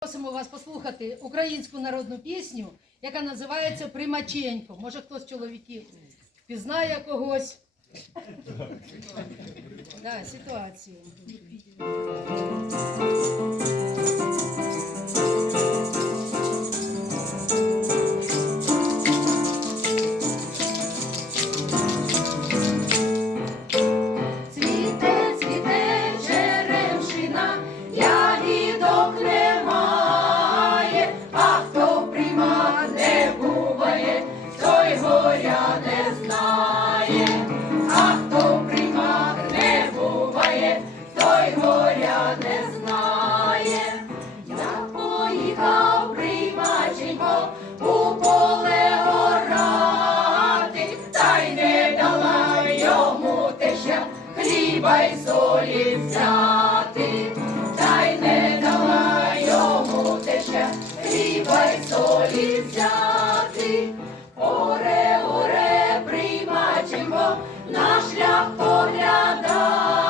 Просимо вас послухати українську народну пісню, яка називається Примаченько. Може хтось з чоловіків пізнає когось. Да, ситуацію. Хліба солі взяти, та й не дала йому теща хліба й солі взяти. Оре, оре, приймаченько, на шлях поглядає,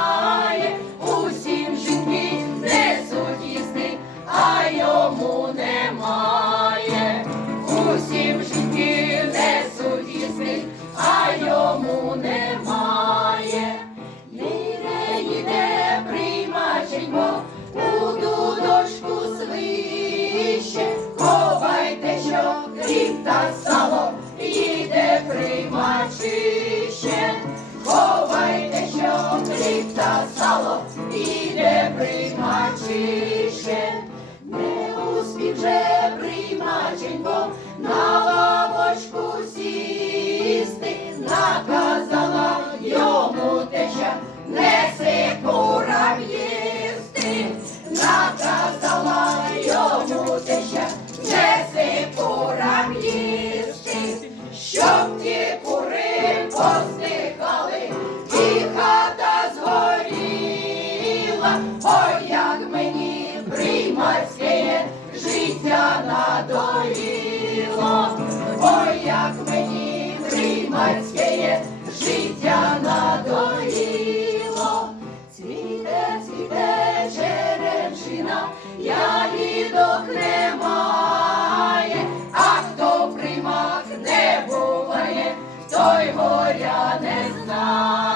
усім жінки несуть їсти, а йому немає. та сало їде примачище, ховайте, що хліб та сало іде примачище, не успіх же примаченько. той горя не знає.